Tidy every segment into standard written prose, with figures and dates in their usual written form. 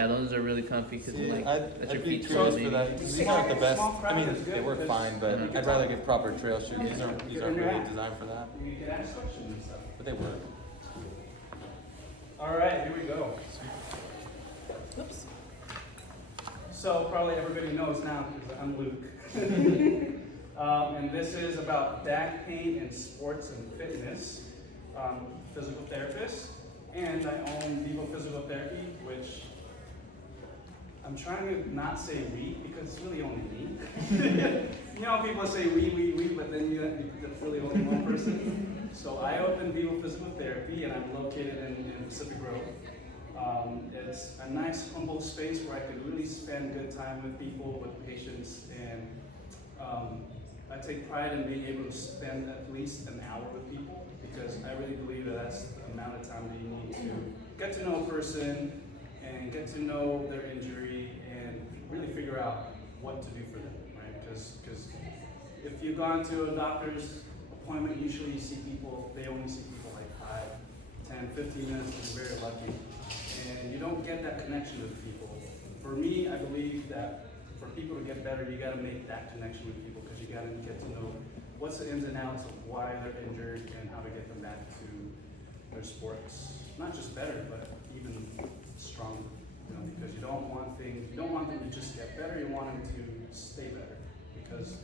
Yeah, those are really comfy because like I'd that's your be feet curious slowly. for that. 'Cause these aren't the best. I mean, they work fine, but Mhm. I'd rather get proper trail shoes. These aren't really designed for that, You can ask questions and stuff. but they work. All right, here we go. Oops. So probably everybody knows now because I'm Luke. And this is about back pain in sports and fitness. Physical therapist, and I own Vivo Physical Therapy, which I'm trying to not say we because it's really only me. You know, people say we, but then it's really only one person. So I opened Vivo Physical Therapy, and I'm located in Pacific Grove. It's a nice, humble space where I can really spend good time with people, with patients, and I take pride in being able to spend at least an hour with people because I really believe that that's the amount of time that you need to get to know a person and get to know their injury and really figure out what to do for them, right? Because if you've gone to a doctor's appointment, usually you see people, they only see people like 5, 10, 15 minutes, and you're very lucky. And you don't get that connection with people. For me, I believe that for people to get better, you got to make that connection with people because you got to get to know what's the ins and outs of why they're injured and how to get them back to their sports. Not just better, but even stronger. You know, because you don't want them to just get better. You want them to stay better. Because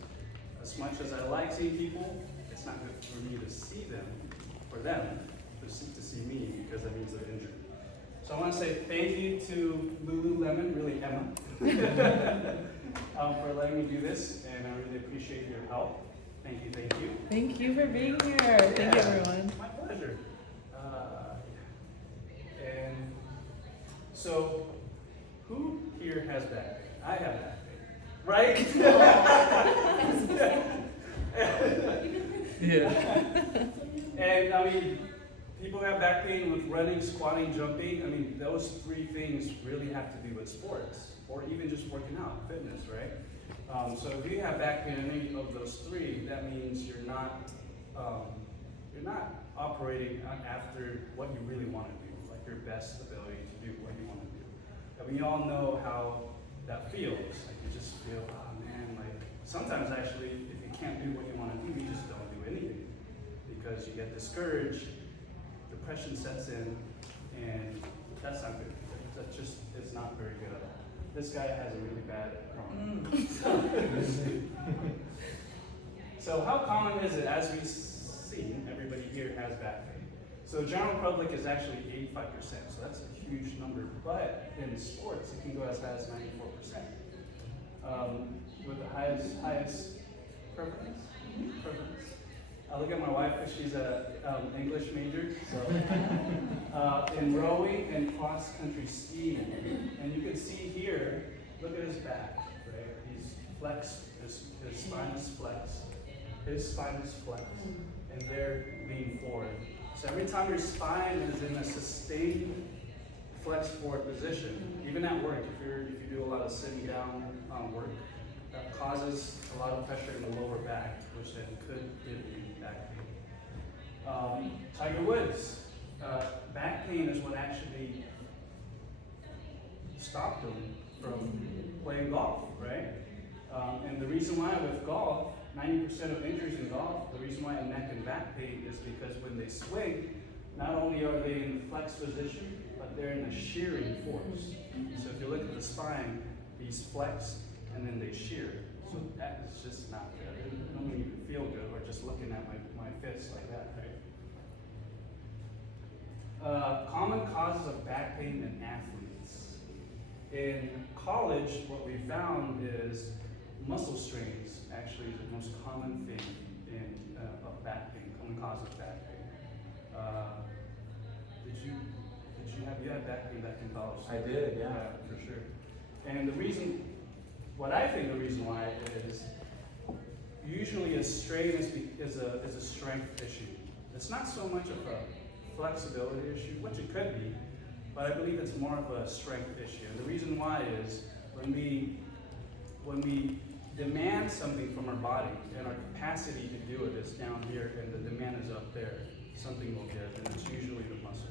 as much as I like seeing people, it's not good for me to see them, for them to see me because that means they're injured. So I want to say thank you to Lululemon, really Emma, for letting me do this, and I really appreciate your help. Thank you, thank you. Thank you for being here. Thank you, everyone. My pleasure. And so, who here has back pain? I have back pain, right? Yeah. And I mean, people have back pain with running, squatting, jumping. I mean, those three things really have to do with sports, or even just working out, fitness, right? So if you have back pain in any of those three, that means you're not operating after what you really want to do, like your best ability to do what you want to do. And we all know how that feels. Like you just feel, oh man, like sometimes actually, if you can't do what you want to do, you just don't do anything because you get discouraged. Depression sets in, and that's not good. That just is not very good at all. This guy has a really bad So how common is it? As we've seen, everybody here has back pain. So general public is actually 85%, so that's a huge number. But in sports, it can go as high as 94%. With the highest prevalence. I look at my wife because she's an English major, so in rowing and cross-country skiing. And you can see here, look at his back, right? He's flexed, his spine is flexed, his spine is flexed, and they're leaning forward. So every time your spine is in a sustained flexed forward position, even at work, if you do a lot of sitting down work, that causes a lot of pressure in the lower back, which then could give you back pain. Tiger Woods, back pain is what actually stopped him from playing golf, right? And the reason why with golf, 90% of injuries in golf, the reason why neck and back pain is because when they swing, not only are they in flex position, but they're in a shearing force. So if you look at the spine, these flex and then they shear. So that is just not good. It don't even feel good, or just looking at my fist like that, right? Common causes of back pain in athletes. In college, what we found is muscle strains actually is the most common thing of back pain, common cause of back pain. You had back pain back in college? I did, yeah. For sure. And what I think the reason why is usually a strain is a strength issue. It's not so much of a flexibility issue, which it could be, but I believe it's more of a strength issue. And the reason why is when we demand something from our body and our capacity to do it is down here and the demand is up there, something will give, and it's usually the muscles.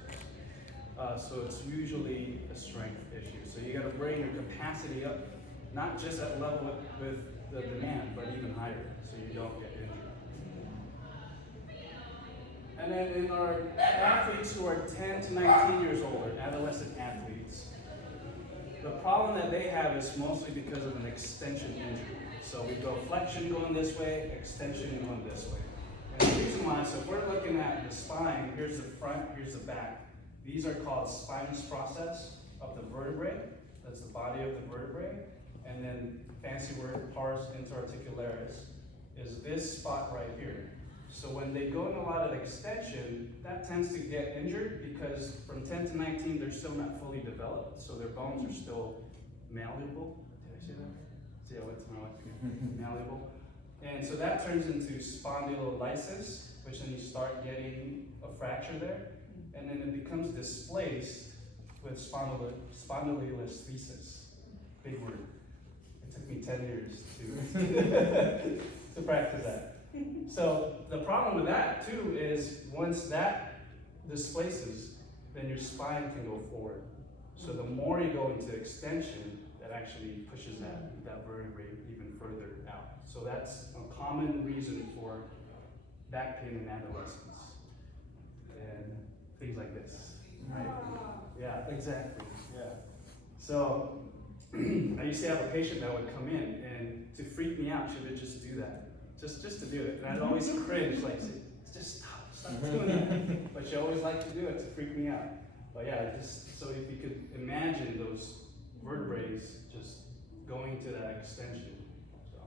So it's usually a strength issue. So you gotta bring your capacity up, not just at level with the demand, but even higher, so you don't get injured. And then in our athletes who are 10 to 19 years old, or adolescent athletes, the problem that they have is mostly because of an extension injury. So we go flexion going this way, extension going this way. And the reason why, so if we're looking at the spine, here's the front, here's the back. These are called spinous process of the vertebrae. That's the body of the vertebrae. And then fancy word, pars interarticularis, is this spot right here. So when they go in a lot of extension, that tends to get injured because from 10 to 19, they're still not fully developed. So their bones are still malleable. Did I say that? See, I went to my wife. Malleable. And so that turns into spondylolysis, which then you start getting a fracture there. And then it becomes displaced with spondylolisthesis. Big word. It took me 10 years to practice that. So the problem with that too is once that displaces, then your spine can go forward. So the more you go into extension, that actually pushes that vertebrae even further out. So that's a common reason for back pain in adolescents. And things like this, right? Yeah, exactly, yeah. So I used to have a patient that would come in and to freak me out, she would just do that. Just to do it. And I'd always cringe, like, just stop doing that. But she always liked to do it to freak me out. But yeah, just so if you could imagine those vertebrae just going to that extension. So.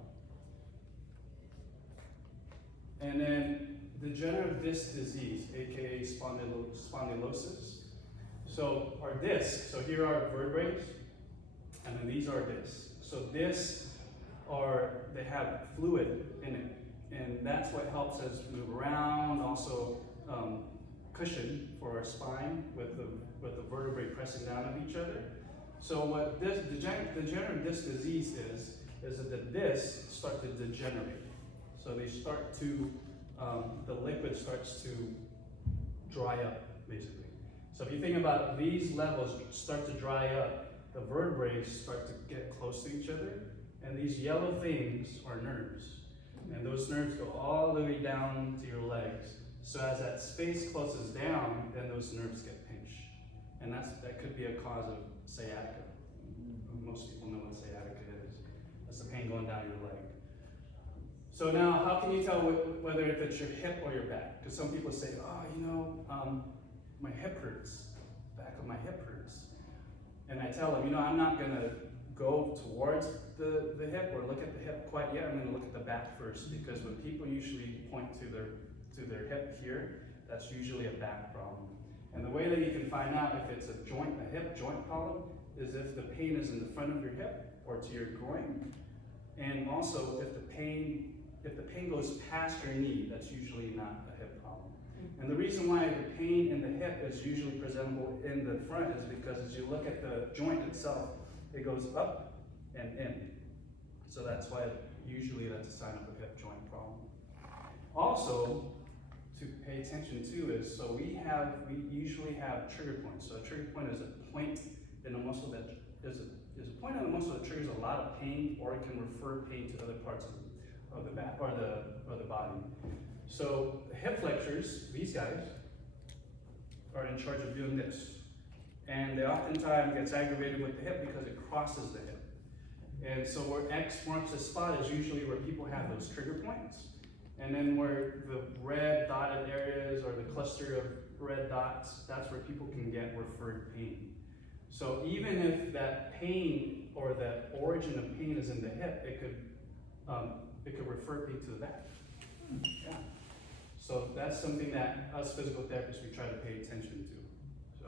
And then degenerative disc disease, aka spondylosis. So our discs, so here are vertebrae, and then these are discs. So discs they have fluid in it, and that's what helps us move around, also cushion for our spine with the vertebrae pressing down on each other. So what this degenerative disc disease is that the discs start to degenerate. So they start to, the liquid starts to dry up, basically. So if you think about it, these levels start to dry up, the vertebrae start to get close to each other, and these yellow things are nerves. And those nerves go all the way down to your legs. So as that space closes down, then those nerves get pinched. And that could be a cause of sciatica. Most people know what sciatica is. That's the pain going down your leg. So now, how can you tell whether if it's your hip or your back? Because some people say, my hip hurts, back of my hip hurts. And I tell them, I'm not gonna go towards the hip or look at the hip quite yet. I'm gonna look at the back first, because when people usually point to their hip here, that's usually a back problem. And the way that you can find out if it's a hip joint problem is if the pain is in the front of your hip or to your groin. And also if the pain goes past your knee, that's usually not a hip problem. And the reason why the pain in the hip is usually presentable in the front is because as you look at the joint itself, it goes up and in. So that's why usually that's a sign of a hip joint problem. Also, to pay attention to is, so we usually have trigger points. So a trigger point is a point in a muscle that is a point in the muscle that triggers a lot of pain, or it can refer pain to other parts of the back or the body. So hip flexors, these guys, are in charge of doing this. And they oftentimes gets aggravated with the hip because it crosses the hip. And so where X marks the spot is usually where people have those trigger points. And then where the red dotted areas or the cluster of red dots, that's where people can get referred pain. So even if that pain or that origin of pain is in the hip, it could refer pain to the back. Yeah. So that's something that us physical therapists, we try to pay attention to. So,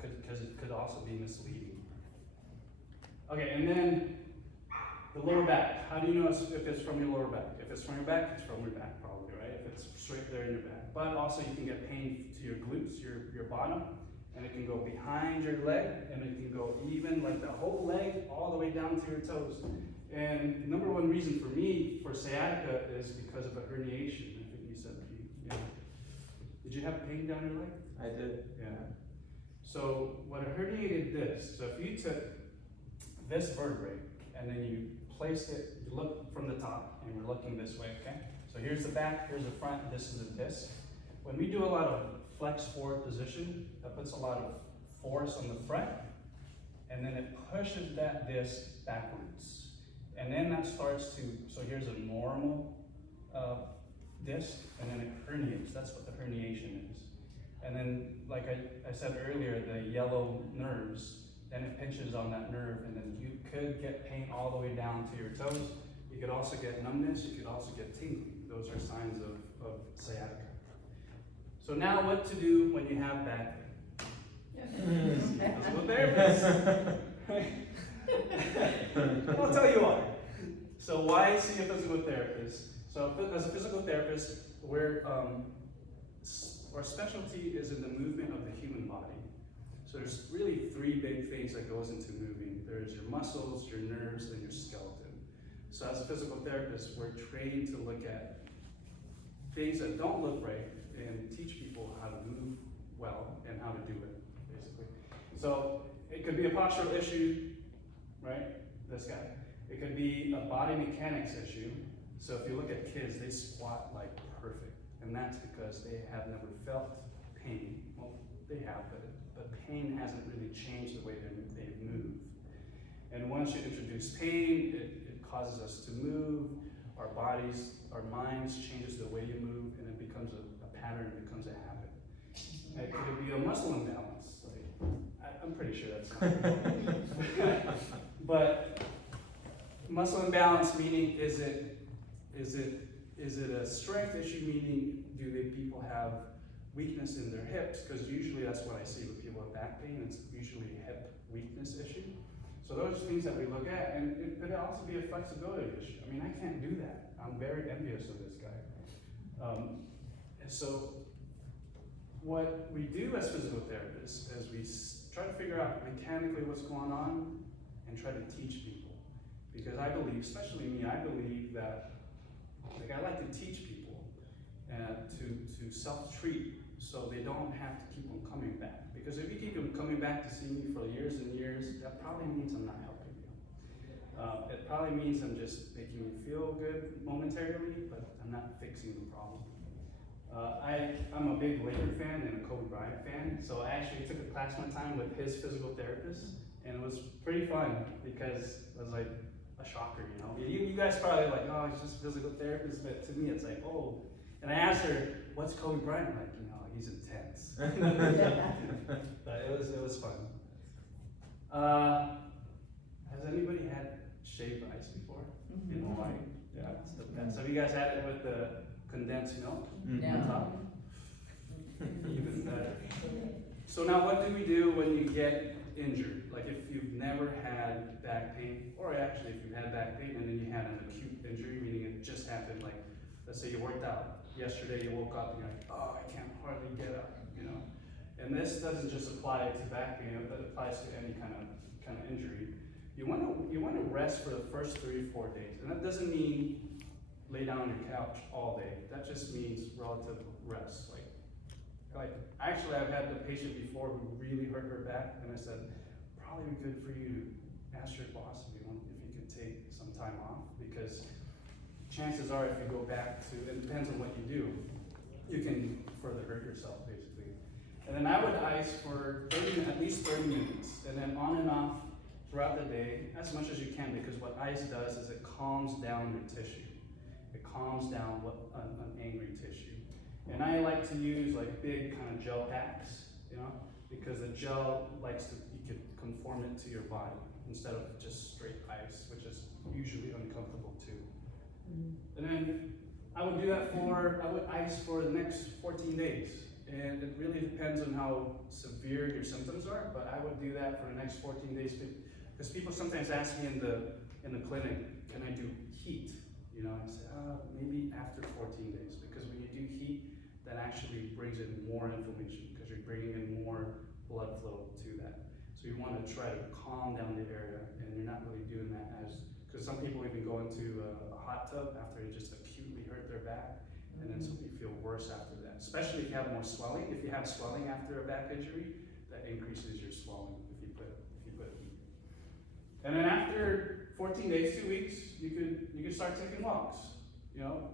because it could also be misleading. Okay, and then the lower back. How do you know if it's from your lower back? If it's from your back, it's from your back probably, right? If it's straight there in your back. But also you can get pain to your glutes, your bottom, and it can go behind your leg, and it can go even like the whole leg all the way down to your toes. And the number one reason for me for sciatica is because of a herniation. I think you said, yeah. Did you have pain down your leg? I did. Yeah. So what a herniated disc, so if you took this vertebrae and then you placed it, you look from the top and you're looking this way, okay? So here's the back, here's the front, this is the disc. When we do a lot of flex forward position, that puts a lot of force on the front, and then it pushes that disc backwards. And then that starts to, so here's a normal disc, and then it herniates. That's what the herniation is. And then, like I said earlier, the yellow nerves, then it pinches on that nerve, and then you could get pain all the way down to your toes. You could also get numbness, you could also get tingling. Those are signs of sciatica. So now what to do when you have back pain? Physical therapist. I'll tell you why. So why see a physical therapist? So as a physical therapist, our specialty is in the movement of the human body. So there's really three big things that goes into moving. There's your muscles, your nerves, and your skeleton. So as a physical therapist, we're trained to look at things that don't look right and teach people how to move well and how to do it, basically. So it could be a postural issue, right? This guy. It could be a body mechanics issue. So if you look at kids, they squat like perfect. And that's because they have never felt pain. Well, they have, but pain hasn't really changed the way they move. And once you introduce pain, it causes us to move. Our bodies, our minds changes the way you move, and it becomes a pattern, it becomes a habit. It could be a muscle imbalance. I'm pretty sure that's not But muscle imbalance meaning is it a strength issue, meaning do people have weakness in their hips? Because usually that's what I see with people with back pain. It's usually a hip weakness issue. So those are things that we look at, and it could also be a flexibility issue. I mean, I can't do that. I'm very envious of this guy. And so what we do as physical therapists is we try to figure out mechanically what's going on and try to teach people. Because I believe, especially me, I believe that, like, I like to teach people to self-treat so they don't have to keep on coming back. Because if you keep them coming back to see me for years and years, that probably means I'm not helping you. It probably means I'm just making you feel good momentarily, but I'm not fixing the problem. I'm a big Laker fan and a Kobe Bryant fan, so I actually took a class one time with his physical therapist, and it was pretty fun because it was like a shocker, you know. You guys probably like, oh, he's just a physical therapist, but to me it's like, oh. And I asked her, what's Kobe Bryant like? You know, he's intense. But it was fun. Has anybody had shaved ice before in Hawaii? Yeah, it's the best. Have you guys had it with the condensed milk on top? Even better. So now what do we do when you get injured? Like if you've never had back pain, or actually if you've had back pain and then you had an acute injury, meaning it just happened, like let's say you worked out yesterday, you woke up and you're like, oh, I can't hardly get up, you know? And this doesn't just apply to back pain, but it applies to any kind of injury. You want to rest for the first 3 or 4 days, and that doesn't mean lay down on your couch all day. That just means relative rest. Like actually, I've had the patient before who really hurt her back, and I said, probably be good for you to ask your boss if you could take some time off, because chances are if you go back to, it depends on what you do, you can further hurt yourself basically. And then I would ice for at least 30 minutes, and then on and off throughout the day, as much as you can, because what ice does is it calms down your tissue. It calms down an angry tissue. And I like to use like big kind of gel packs, you know, because the gel you can conform it to your body instead of just straight ice, which is usually uncomfortable too. And then I would ice for the next 14 days. And it really depends on how severe your symptoms are, but I would do that for the next 14 days because people sometimes ask me in the clinic, can I do heat? You know, I say, maybe after 14 days, because when you do heat, that actually brings in more inflammation because you're bringing in more blood flow to that. So you want to try to calm down the area, and you're not really doing that because some people even go into a hot tub after they just acutely hurt their back, and then some people feel worse after that, especially if you have more swelling. If you have swelling after a back injury, that increases your swelling if you put heat. And then after 14 days, 2 weeks, you could start taking walks. You know,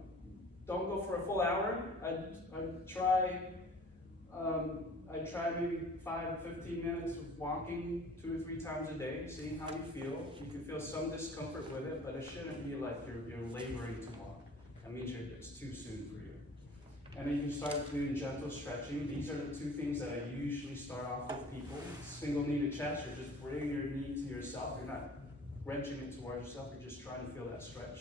don't go for a full hour. I'd try maybe 5 to 15 minutes of walking 2 or 3 times a day, seeing how you feel. You can feel some discomfort with it, but it shouldn't be like you're laboring to walk. That means it's too soon for you. And then you can start doing gentle stretching. These are the 2 things that I usually start off with people. Single knee to chest, you're just bringing your knee to yourself. You're not wrenching it towards yourself, you're just trying to feel that stretch.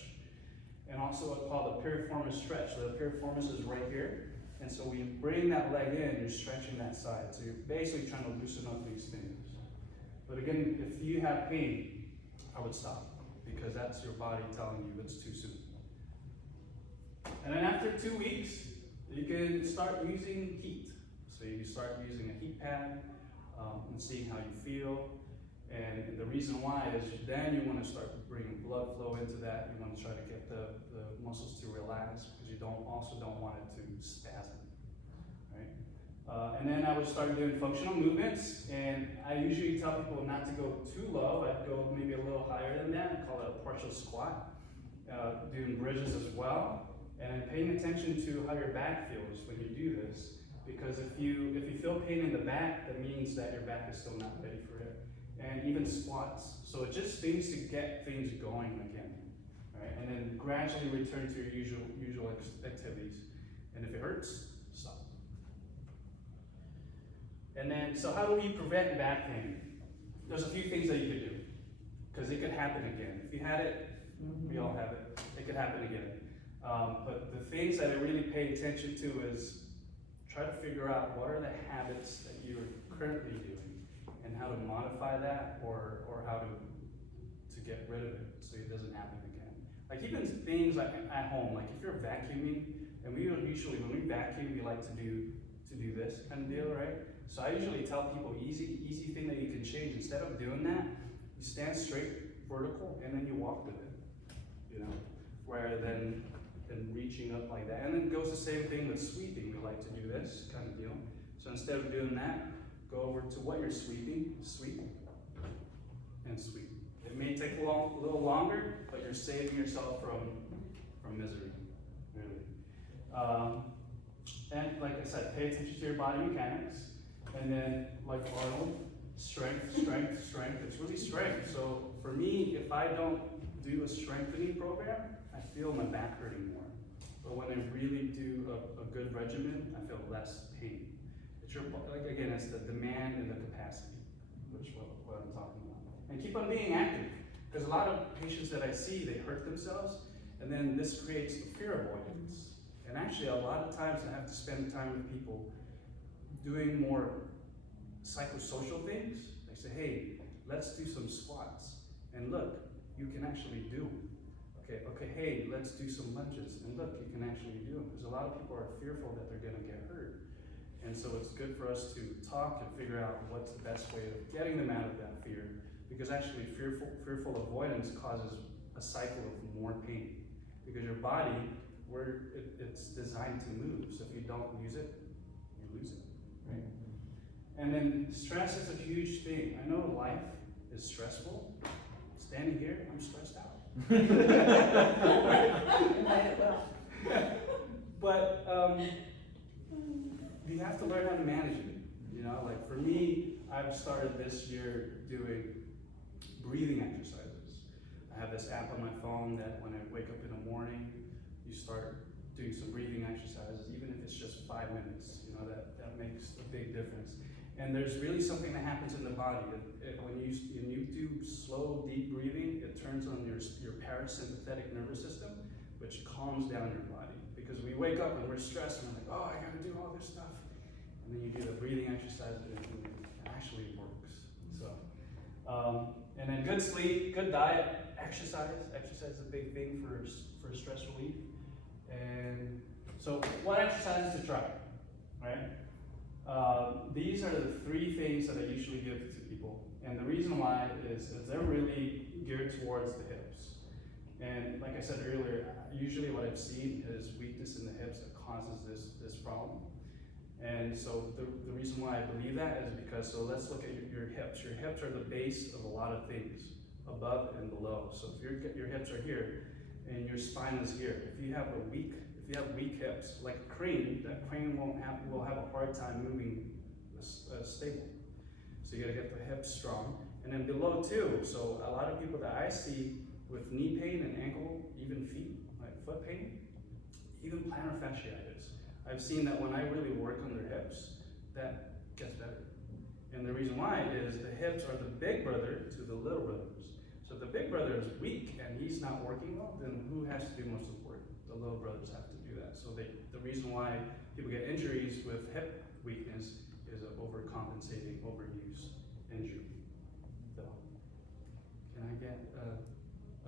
And also what's called a piriformis stretch. So the piriformis is right here. And so when you bring that leg in, you're stretching that side. So you're basically trying to loosen up these things. But again, if you have pain, I would stop, because that's your body telling you it's too soon. And then after 2 weeks, you can start using heat. So you can start using a heat pad and seeing how you feel. And the reason why is then you want to start bringing blood flow into that. You want to try to get the muscles to relax, because you don't want it to spasm, right? And then I would start doing functional movements, and I usually tell people not to go too low. I'd go maybe a little higher than that. I call it a partial squat. Doing bridges as well, and paying attention to how your back feels when you do this, because if you feel pain in the back, that means that your back is still not ready for it. And even squats. So it just things to get things going again, right? And then gradually return to your usual activities. And if it hurts, stop. And then, so how do we prevent back pain? There's a few things that you could do, because it could happen again. If you had it, we all have it. It could happen again. But the things that I really pay attention to is try to figure out what are the habits that you're currently doing, and how to modify that, or how to get rid of it so it doesn't happen again. Like even things like at home, like if you're vacuuming, and we usually, when we vacuum, we like to do this kind of deal, right? So I usually tell people, easy thing that you can change. Instead of doing that, you stand straight, vertical, and then you walk with it, you know, rather than reaching up like that. And then it goes the same thing with sweeping. We like to do this kind of deal. So instead of doing that, go over to what you're sweeping, sweep, and sweep. It may take a little longer, but you're saving yourself from misery, really. And like I said, pay attention to your body mechanics. And then, like Arnold, strength. It's really strength. So for me, if I don't do a strengthening program, I feel my back hurting more. But when I really do a good regimen, I feel less pain. It's your, like again, it's the demand and the capacity, which is what I'm talking about. And keep on being active, because a lot of patients that I see, they hurt themselves, and then this creates fear avoidance. And actually, a lot of times I have to spend time with people doing more psychosocial things. They say, hey, let's do some squats. And look, you can actually do them. Okay, hey, let's do some lunges. And look, you can actually do them. Because a lot of people are fearful that they're gonna get hurt. And so it's good for us to talk and figure out what's the best way of getting them out of that fear. Because actually fearful avoidance causes a cycle of more pain. Because your body, it's designed to move. So if you don't use it, you lose it, right? And then stress is a huge thing. I know life is stressful. Standing here, I'm stressed out. But you have to learn how to manage it. You know, like for me, I've started this year doing breathing exercises. I have this app on my phone that when I wake up in the morning, you start doing some breathing exercises, even if it's just 5 minutes. You know, that makes a big difference. And there's really something that happens in the body. When you do slow, deep breathing, it turns on your parasympathetic nervous system, which calms down your body. Because we wake up and we're stressed and we're like, oh, I gotta do all this stuff. And then you do the breathing exercise and it actually works. So, and then good sleep, good diet, exercise. Exercise is a big thing for stress relief. And so what exercises to try, right? These are the 3 things that I usually give to people. And the reason why is they're really geared towards the hips. And like I said earlier, usually what I've seen is weakness in the hips that causes this problem. And so the reason why I believe that is because, so let's look at your hips. Your hips are the base of a lot of things, above and below. So if your hips are here and your spine is here, if you have weak hips, like a crane, that crane will have a hard time moving stable. So you gotta get the hips strong. And then below too, so a lot of people that I see with knee pain and ankle, even feet, like foot pain, even plantar fasciitis. I've seen that when I really work on their hips, that gets better. And the reason why is the hips are the big brother to the little brothers. So if the big brother is weak and he's not working well, then who has to do most of the work? The little brothers have to do that. So the reason why people get injuries with hip weakness is an overcompensating, overuse injury. So, can I get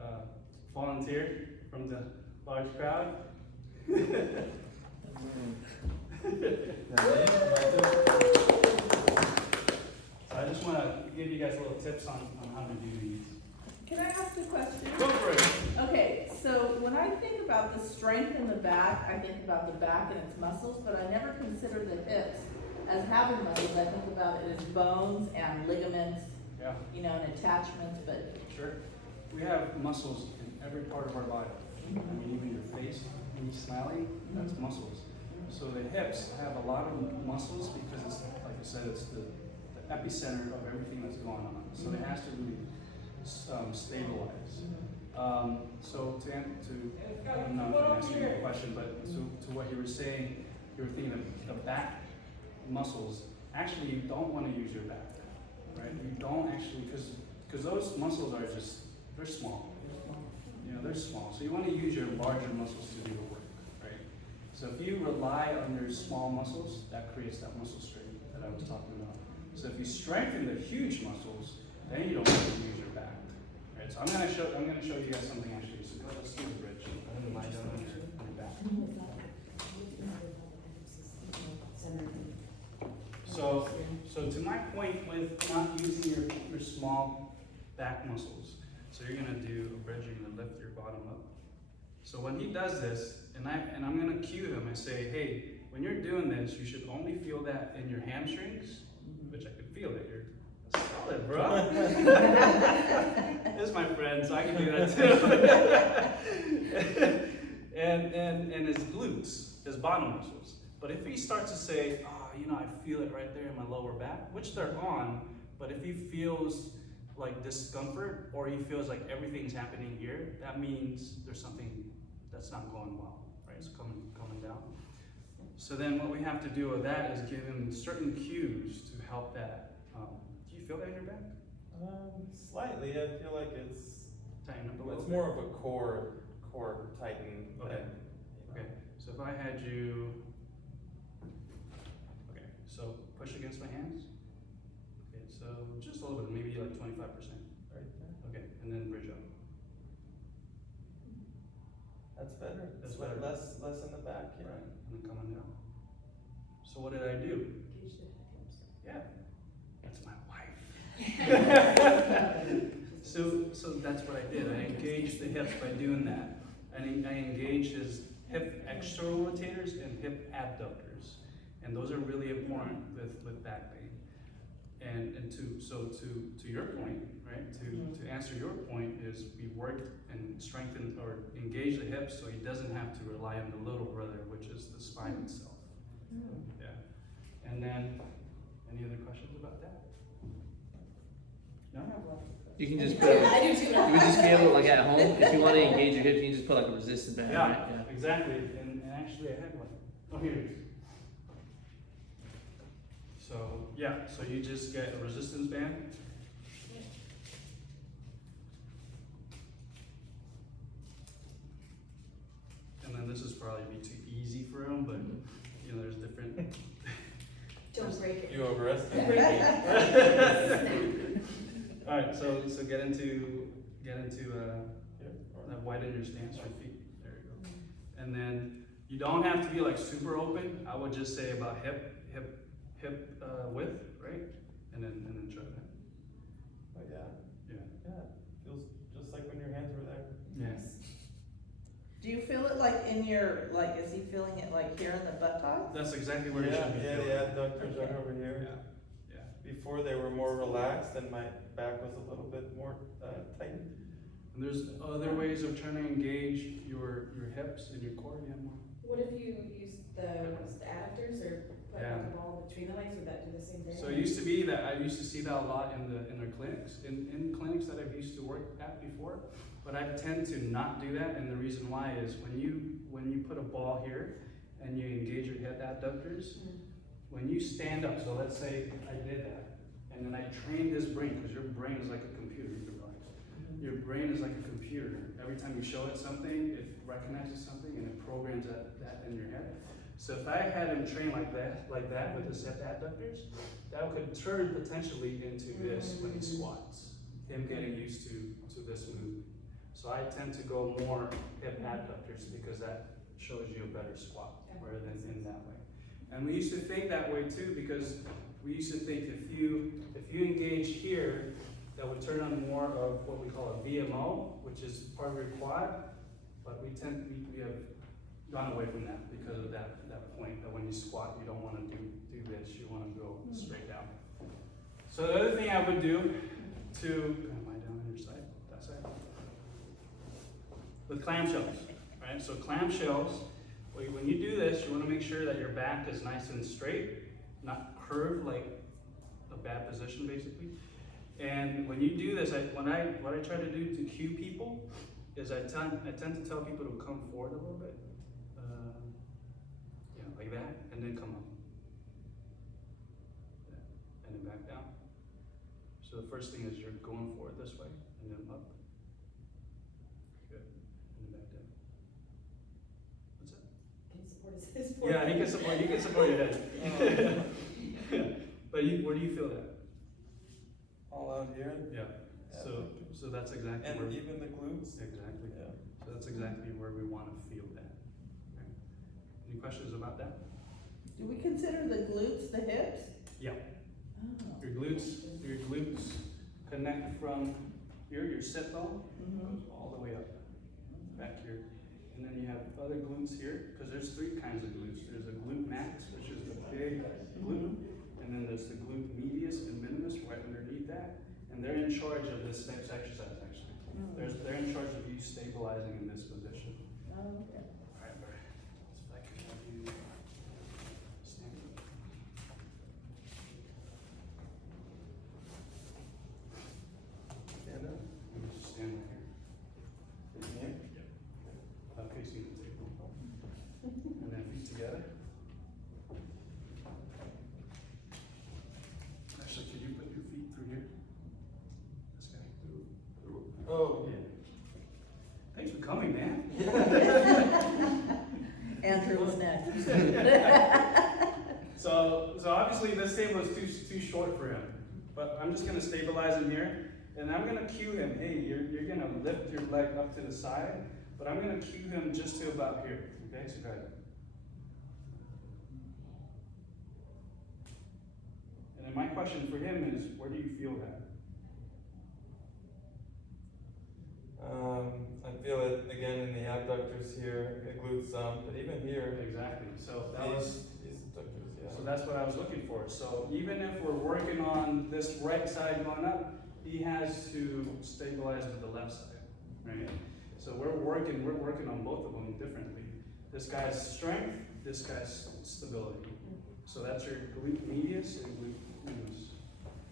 a volunteer from the large crowd? So I just want to give you guys little tips on how to do these. Can I ask a question? Go for it. Okay, so when I think about the strength in the back, I think about the back and its muscles, but I never consider the hips as having muscles. I think about it as bones and ligaments, Yeah, you know, and attachments, but sure. We have muscles in every part of our body. I mean, even your face, when you're smiling, that's muscles. So the hips have a lot of muscles because it's, like I said, it's the epicenter of everything that's going on. So it has to really stabilize. So I don't know if I'm answering your question, but to what you were saying, you were thinking of the back muscles. Actually, you don't want to use your back, right? You don't actually, because those muscles are just, they're small. You know, they're small. So you want to use your larger muscles to do the work, right? So if you rely on your small muscles, that creates that muscle strength that I was talking about. So if you strengthen the huge muscles, then you don't have to use your back, right? So I'm gonna show you guys something actually. So let's do the bridge. I'm gonna lie down on your back. So to my point with not using your small back muscles, so you're gonna do a bridge. You're gonna lift your bottom up. So when he does this, and I'm gonna cue him and say, hey, when you're doing this, you should only feel that in your hamstrings, which I could feel it. You're solid, bro. This is my friend, so I can do that too. and his glutes, his bottom muscles. But if he starts to say, you know, I feel it right there in my lower back, which they're on, but if he feels like discomfort or he feels like everything's happening here, that means there's something that's not going well, right? It's coming down. So then what we have to do with that is give him certain cues to help that. Do you feel that in your back? Slightly. I feel like it's Tighten up a little it's bit. more of a core tighten. Okay. Okay. So if I had you, okay, so push against my hands. Okay, so just a little bit, maybe like 25%. Right there. Okay, and then bridge up. That's better. That's It's better. Less in the back. Yeah. Right, and then coming down. So what did I do? Yeah, that's my wife. So that's what I did. I engaged the hips by doing that. And I engaged his hip external rotators and hip abductors. And those are really important with back pain. And to your point, right? To answer your point is we worked and strengthened or engaged the hips so he doesn't have to rely on the little brother, which is the spine itself. Yeah. And then, any other questions about that? No? You can just put, I do too. you would just be able, like at home, if you want to engage your hips, you can just put like a resistance band, right? Yeah, exactly. And actually I had one. Oh, here it is. So, yeah, so you just get a resistance band. And then this is probably be too easy for him, but you know, there's different. Don't break it. You overestimate me. All right, so get into widen your stance, your feet. There you go. And then you don't have to be like super open. I would just say about hip width, right? And then try that. Oh yeah. Yeah. Yeah. Feels just like when your hands were there. Yes. Do you feel it like in your, like, is he feeling it like here in the buttocks? That's exactly where it Yeah, should be. yeah, feeling. the adductors are over Yeah, here. yeah. Before they were more relaxed and my back was a little bit more tightened. And there's other ways of trying to engage your hips and your core. Yeah, more. What if you use the adductors or put Yeah. like a ball between the legs, would that do the same thing? So it used to be that I used to see that a lot in the clinics, in clinics that I've used to work at before. But I tend to not do that, and the reason why is when you put a ball here and you engage your head adductors, when you stand up, so let's say I did that, and then I trained this brain, because your brain is like a computer, your brain is like a computer. Every time you show it something, it recognizes something and it programs that in your head. So if I had him train like that with the set adductors, that could turn potentially into this when he squats, him getting used to this movement. So I tend to go more hip adductors because that shows you a better squat rather than in that way. And we used to think that way too, because we used to think if you engage here, that would turn on more of what we call a VMO, which is part of your quad, but we have gone away from that because of that point that when you squat, you don't want to do this, you want to go straight down. So the other thing I would do am I down on your side? That side? With clamshells, right? So clamshells, when you do this, you want to make sure that your back is nice and straight, not curved like a bad position basically. And when you do this, what I try to do to cue people is I tend to tell people to come forward a little bit, like that, and then come up, and then back down. So the first thing is you're going forward this way, and then up, good, and then back down. What's that? Can you support his support? Yeah, you can support your head. But where do you feel that? All out here. Yeah. So that's exactly And where. even the glutes. Exactly. Yeah. So that's exactly where we want to feel that. Okay. Any questions about that? Do we consider the glutes the hips? Yeah. Oh. Your glutes connect from here, your sit bone goes all the way up, back here. And then you have other glutes here, because there's three kinds of glutes. There's a glute max, which is the big glute, and then there's the glute medius and minimus right underneath that. And they're in charge of this next exercise, actually. They're in charge of you stabilizing in this position. Oh, okay. All right, Barry. So if I can have you stand up. Stand up. You just stand right here. Facing in. Facing the table. And then feet together. Actually, could you put your feet through here? This guy through. Oh. Yeah. Thanks for coming, man. Andrew was next. So obviously this table is too short for him, but I'm just gonna stabilize him here, and I'm gonna cue him. Hey, you're gonna lift your leg up to the side, but I'm gonna cue him just to about here. Okay, so go ahead. And then my question for him is, where do you feel that? I feel it again in the abductors here, the glutes but even here, Exactly. So that was. these abductors, yeah. So that's what I was looking for. So even if we're working on this right side going up, he has to stabilize with the left side, right? So we're working on both of them differently. This guy's strength, this guy's stability. So that's your glute medius and glute minimus.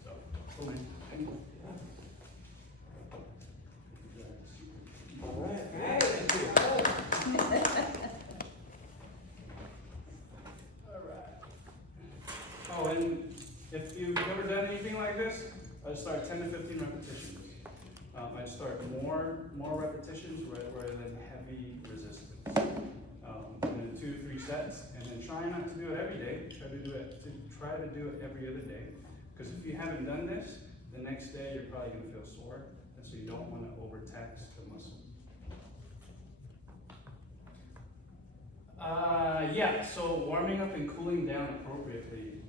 So, cool, man. Thank you. All right. Thank you. Oh, and if you've never done anything like this, I'd start 10 to 15 repetitions. I'd start more repetitions rather than heavy resistance. And then 2 to 3 sets, and then try not to do it every day. Try to do it every other day. Because if you haven't done this, the next day you're probably going to feel sore, and so you don't want to overtax the muscle. Yeah, so warming up and cooling down appropriately.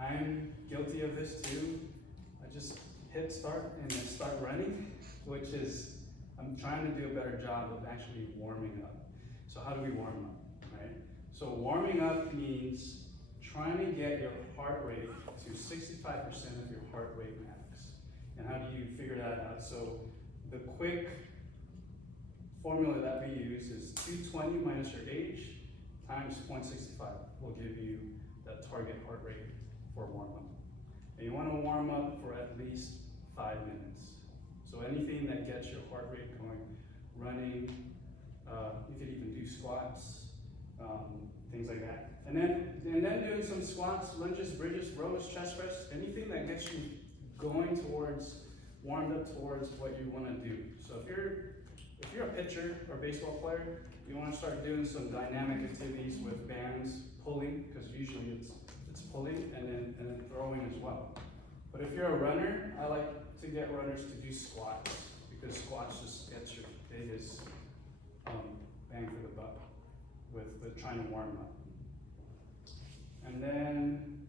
I'm guilty of this too. I just hit start and then start running, which is, I'm trying to do a better job of actually warming up. So how do we warm up, right? So warming up means trying to get your heart rate to 65% of your heart rate max. And how do you figure that out? So the quick formula that we use is 220 minus your age times 0.65 will give you that target heart rate for warm up. And you want to warm up for at least 5 minutes. So anything that gets your heart rate going, running, you could even do squats, things like that. And then doing some squats, lunges, bridges, rows, chest press, anything that gets you going towards, warmed up towards what you want to do. So if you're a pitcher or baseball player, you want to start doing some dynamic activities with bands, pulling, because usually it's pulling and then throwing as well. But if you're a runner, I like to get runners to do squats, because squats just gets your biggest bang for the buck with trying to warm up. And then,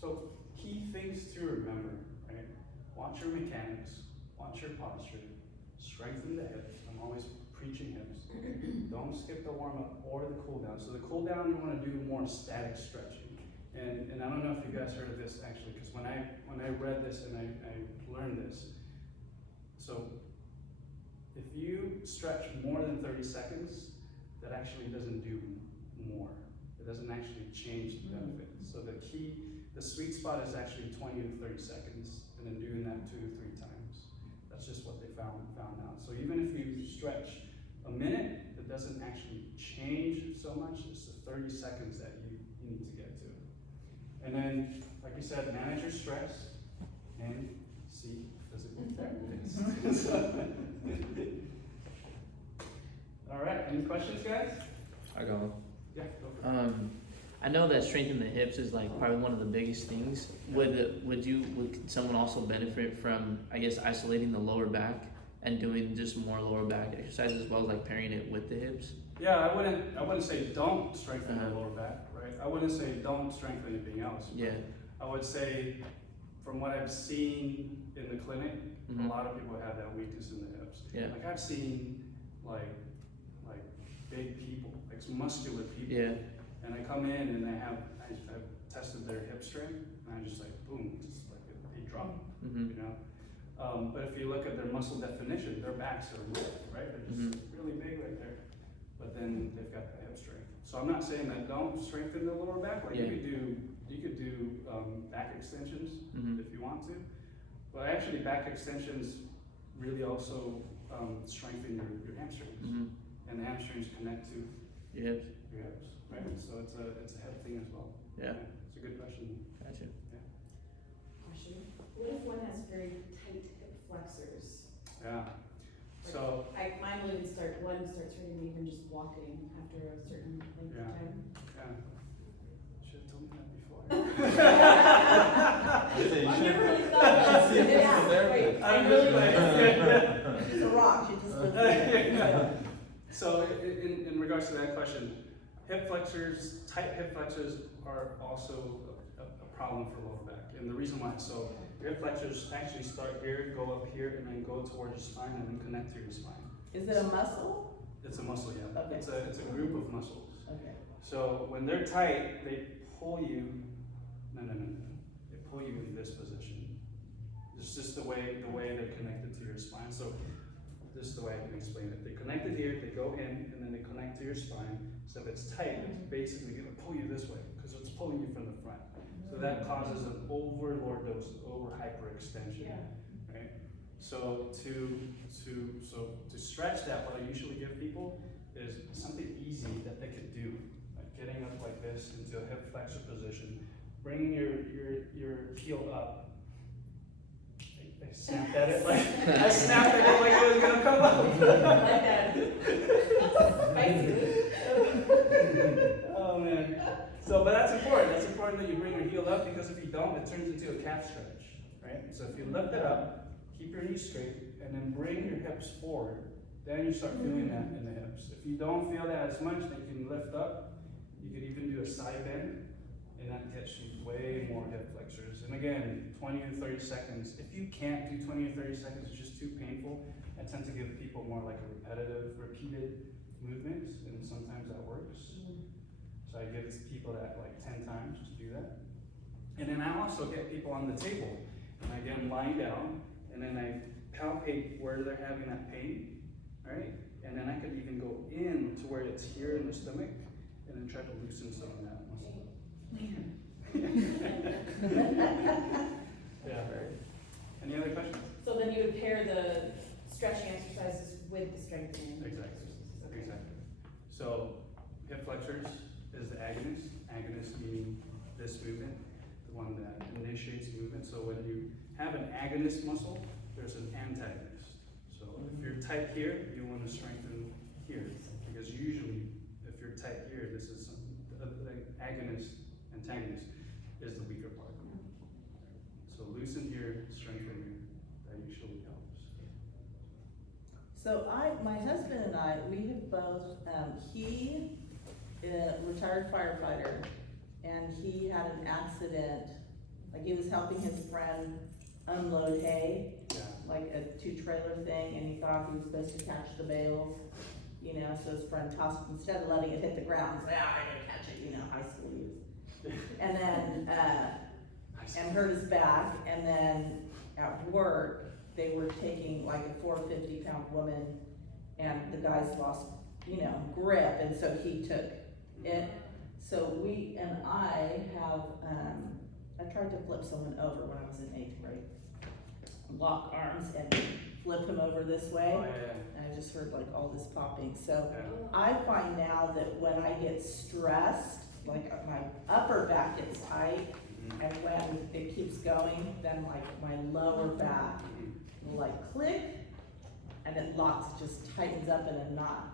so key things to remember, right? Watch your mechanics, watch your posture, strengthen the hips. I'm always preaching hips. Don't skip the warm up or the cool down. So the cool down, you want to do more static stretching. And I don't know if you guys heard of this actually, because when I read this and I learned this, so if you stretch more than 30 seconds, that actually doesn't do more. It doesn't actually change the benefit. So the sweet spot is actually 20 to 30 seconds, and then doing that 2 to 3 times. That's just what they found out. So even if you stretch a minute, it doesn't actually change so much. It's the 30 seconds that you need to get to. And then, like you said, manage your stress and see physical therapist. All right, any questions, guys? I got one. Yeah, go for it. I know that strengthening the hips is like probably one of the biggest things. Would someone also benefit from, I guess, isolating the lower back and doing just more lower back exercises as well as like pairing it with the hips? Yeah, I wouldn't say don't strengthen the lower back, right? I wouldn't say don't strengthen anything else. Yeah. I would say, from what I've seen in the clinic, a lot of people have that weakness in the hips. Yeah. Like I've seen like big people, like muscular people. Yeah. And I come in and I've tested their hip strength, and I just like boom, just like they drop, you know. But if you look at their muscle definition, their backs are ripped, right? They're just really big right there. But then they've got the hip strength. So I'm not saying that don't strengthen the lower back. Like you could do back extensions if you want to. But actually, back extensions really also strengthen your hamstrings, and the hamstrings connect to Your hips. your hips, right? So it's a hip thing as well. Yeah. It's a good question. Gotcha. Question. What if one has very tight hip flexors? Yeah. So Mine will even one starts hurting me even just walking after a certain length of time. yeah. Should have told me that before. I say you I should. never really thought about See if it. it's Yeah, there. right. I really She's a rock, she just lives there. So in regards to that question, tight hip flexors are also a problem for lower back. And the reason why, so your hip flexors actually start here, go up here, and then go towards your spine and then connect to your spine. Is it a muscle? It's a muscle, yeah. Okay. It's a group of muscles. Okay. So when they're tight, they pull you, they pull you in this position. It's just the way they're connected to your spine. So this is the way I can explain it. They're connected here, they go in, and then they connect to your spine. So if it's tight, it's basically gonna pull you this way, because it's pulling you from the front. So that causes an overlordosis, over hyperextension, right? So to stretch that, what I usually give people is something easy that they could do, like getting up like this into a hip flexor position, bringing your heel up. I snapped at it like I snapped at it like it was gonna come up. Like that. Oh man. So, but that's important. That's important that you bring your heel up, because if you don't, it turns into a calf stretch, right? So if you lift it up, keep your knees straight, and then bring your hips forward, then you start feeling that in the hips. If you don't feel that as much, then you can lift up. You could even do a side bend, and that gets you way more hip flexors. And again, 20 to 30 seconds. If you can't do 20 or 30 seconds, it's just too painful. I tend to give people more like a repetitive, repeated movement, and sometimes that works. So I give people that like 10 times to do that. And then I also get people on the table, and I get them lying down, and then I palpate where they're having that pain, right? And then I could even go in to where it's here in the stomach, and then try to loosen some of that muscle. Yeah. Any other questions? So then you would pair the stretching exercises with the strengthening. Exactly. Okay. Exactly. So hip flexors is the agonist. Agonist meaning this movement, the one that initiates movement. So when you have an agonist muscle, there's an antagonist. So if you're tight here, you want to strengthen here, because usually if you're tight here, this is the agonist, antagonist is the weaker part. So loosen here, strengthen here. That usually helps. So my husband and I, we have both, he is a retired firefighter, and he had an accident, like he was helping his friend unload hay, Yeah. like a 2-trailer thing, and he thought he was supposed to catch the bales, you know, so his friend tossed, instead of letting it hit the ground, he's like, I'm gonna catch it, you know, high school youth. And then, and hurt his back, and then at work, they were taking like a 450-pound woman, and the guys lost, you know, grip, and so he took it. So we and I have, I tried to flip someone over when I was in 8th grade. Lock arms and flip him over this way, Oh, yeah. and I just heard like all this popping. So Yeah. I find now that when I get stressed, like my upper back gets tight, and when it keeps going, then like my lower back will like click, and it locks, just tightens up in a knot.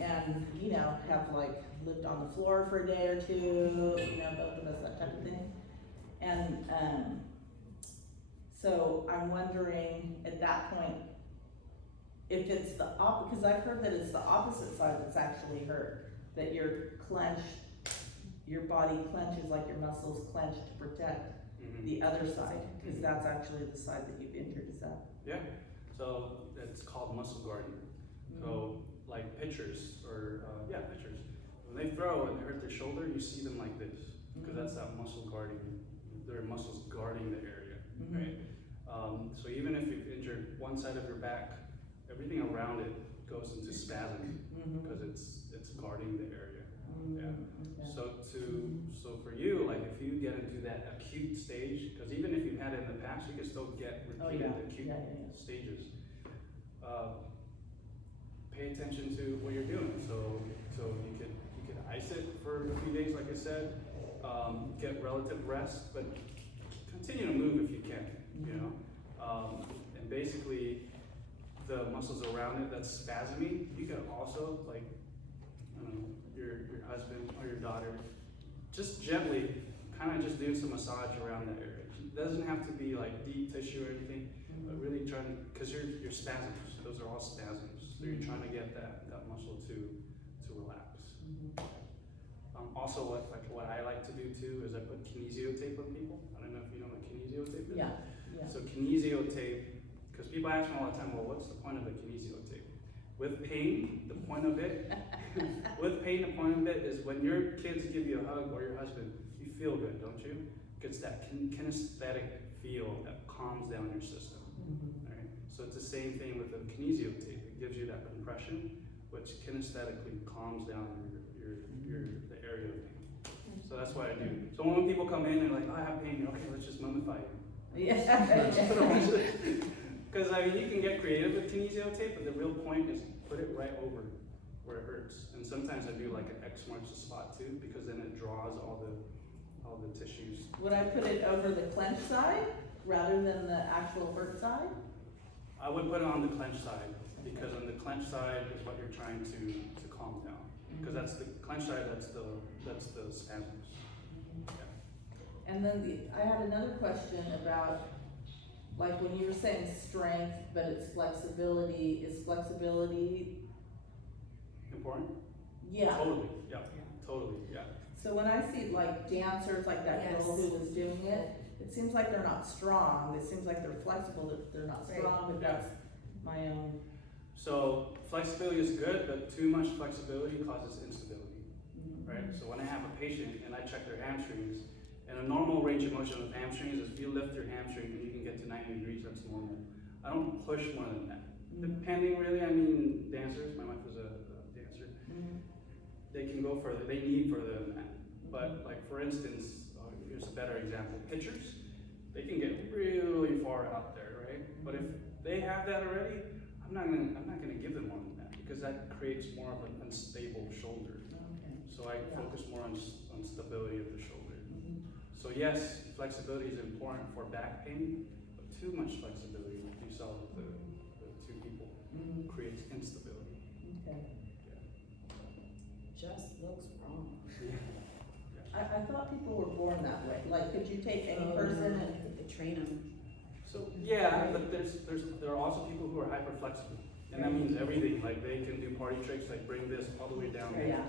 And, you know, have like lived on the floor for a day or two, you know, both of us, that type of thing. And, so I'm wondering at that point, if it's the because I've heard that it's the opposite side that's actually hurt, that you're clenched, your body clenches, like your muscles clench to protect the other side, because that's actually the side that you've injured, is that? Yeah, so it's called muscle guarding. So like pitchers, or pitchers, when they throw and they hurt their shoulder, you see them like this, because that's that muscle guarding, their muscles guarding the area, right? So even if you've injured one side of your back, everything around it goes into spasm, because it's guarding the area. Yeah. So for you, like if you get into that acute stage, because even if you've had it in the past, you can still get repeated acute stages. Pay attention to what you're doing. So you could ice it for a few days, like I said. Get relative rest, but continue to move if you can. You know, and basically the muscles around it that's spasming, you can also like, I don't know, your husband or your daughter, just gently, kind of just doing some massage around that area. It doesn't have to be like deep tissue or anything, but really trying, because your spasms, those are all spasms. So you're trying to get that muscle to relax. Also, what I like to do too is I put kinesio tape on people. I don't know if you know what kinesio tape is. Yeah. So kinesio tape, because people ask me all the time, well, what's the point of the kinesio tape? With pain, the point of it, is when your kids give you a hug or your husband, you feel good, don't you? It's that kinesthetic feel that calms down your system. Right? So it's the same thing with the kinesio tape. It gives you that compression, which kinesthetically calms down the area of pain. So that's what I do. So when people come in and they're like, oh, I have pain, okay, let's just mummify you. Because I mean, you can get creative with kinesio tape, but the real point is put it right over where it hurts. And sometimes I do like an X marks the spot too, because then it draws all the tissues. Would I put it over the clenched side rather than the actual hurt side? I would put it on the clenched side, because on the clenched side is what you're trying to calm down. Because that's the clenched side, that's the spasms. Yeah. And then I had another question about, like when you were saying strength, but it's flexibility, is flexibility? Important? Yeah. Totally, yeah, totally, yeah. So when I see like dancers, like that girl Yes. who was doing it, it seems like they're not strong. It seems like they're flexible, they're not Right. strong, but that's my own. So flexibility is good, but too much flexibility causes instability, right? So when I have a patient and I check their hamstrings, and a normal range of motion of hamstrings is if you lift your hamstring and you can get to 90 degrees, that's normal. I don't push more than that. Depending really, I mean, dancers, my wife was a dancer, they can go further, they need further than that. But like for instance, here's a better example, pitchers, they can get really far out there, right? But if they have that already, I'm not gonna give them more than that because that creates more of an unstable shoulder. Okay. So I Yeah. focus more on stability of the shoulder. So yes, flexibility is important for back pain, but too much flexibility, like you saw with the two people, creates instability. Okay. Just looks wrong. I thought people were born that way, like, could you take any Oh, person no, and, they train them. So yeah, but there are also people who are hyper flexible, and that means everything. Like they can do party tricks, like bring this all the way down. yeah.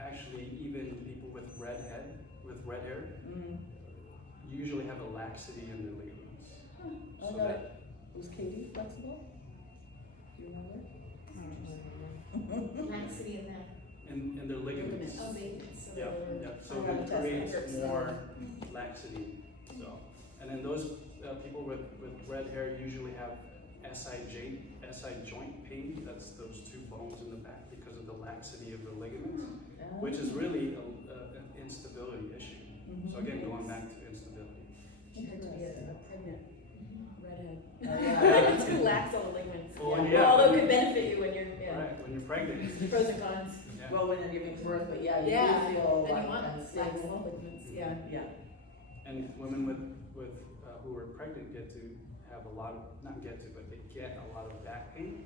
Actually, even people with red hair, usually have a laxity in their ligaments. I So got that, it. Was Katie flexible? Do you remember? Laxity in that. in their ligaments. Oh, ligaments. So Yeah, they're- yeah. So I gotta it test creates that. more laxity. So, and then those people with red hair usually have SI joint pain. That's those two bones in the back because of the laxity of the ligaments, which is really an instability issue. So again, going back to instability. You had to be a pregnant redhead. Oh, yeah. It's gonna lax all the ligaments. Well, Yeah. yeah. Although it could benefit you when you're, yeah. Right, when you're pregnant. Pros and cons. Yeah. Well, when you're giving birth, but yeah, you Yeah, do feel then like you want lax unstable. ligaments, yeah. Yeah. And women with who are pregnant get to have a lot of, not get to, but they get a lot of back pain.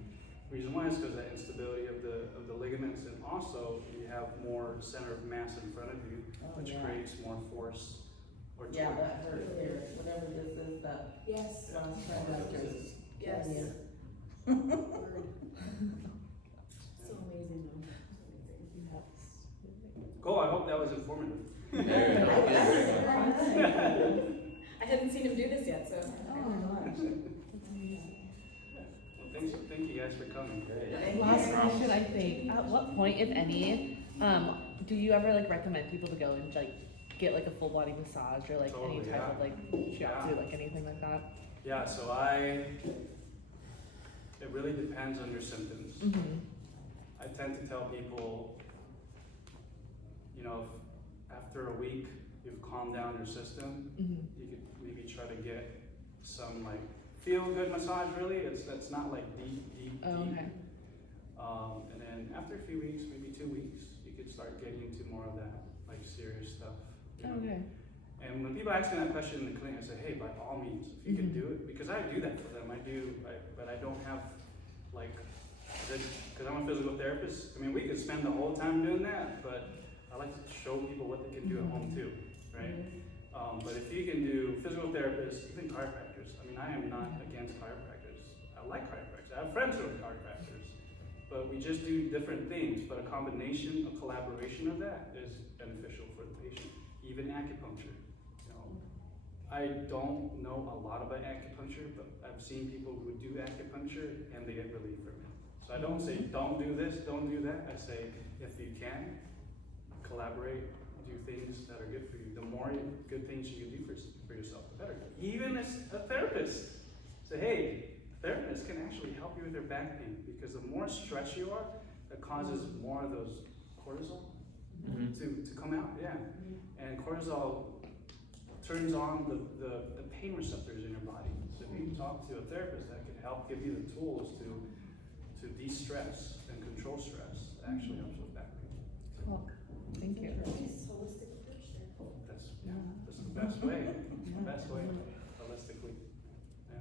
Reason why is because of the instability of the ligaments, and also you have more center of mass in front of you, Oh, which yeah. creates more force or torque. Yeah, that hurt there, whatever this is, that Yes. last trimester. Yes. Yeah. Word. So amazing though. So amazing. Cool, I hope that was informative. Very helpful. I hadn't seen him do this yet, so. Oh, my gosh. Well, thank you guys for coming. Last question, I think. At what point, if any, do you ever like recommend people to go and like get like a full body massage or like any Totally, type yeah. of like shiatsu, like anything like that? Yeah, so it really depends on your symptoms. I tend to tell people, you know, if after a week you've calmed down your system, you could maybe try to get some like feel good massage. Really, that's not like deep. Oh, okay. And then after a few weeks, maybe 2 weeks, you could start getting into more of that like serious stuff. You know? Okay. And when people ask me that question in the clinic, I say, hey, by all means, if you can do it, because I do that for them. But I don't have like, because I'm a physical therapist. I mean, we could spend the whole time doing that, but I like to show people what they can do at home too, right? But if you can do physical therapists, even chiropractors. I mean, I am not against chiropractors. I like chiropractors. I have friends who are chiropractors, but we just do different things. But a combination, a collaboration of that is beneficial for the patient. Even acupuncture. I don't know a lot about acupuncture, but I've seen people who do acupuncture and they get relief from it. So I don't say, don't do this, don't do that. I say, if you can, collaborate, do things that are good for you. The more good things you can do for yourself, the better. Even as a therapist, say, hey, therapists can actually help you with your back pain, because the more stressed you are, that causes more of those cortisol to come out, yeah. And cortisol turns on the pain receptors in your body. So if you talk to a therapist that can help give you the tools to de-stress and control stress, it actually helps with back pain. Cool. Thank you. Nice holistic approach there. That's the best way. The best way, holistically. Yeah.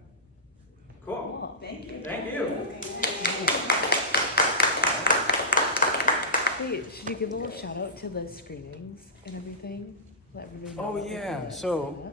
Cool. Thank you. Thank you. Wait, should you give a little shout out to the screenings and everything? Let everybody know Oh what they're yeah. doing? So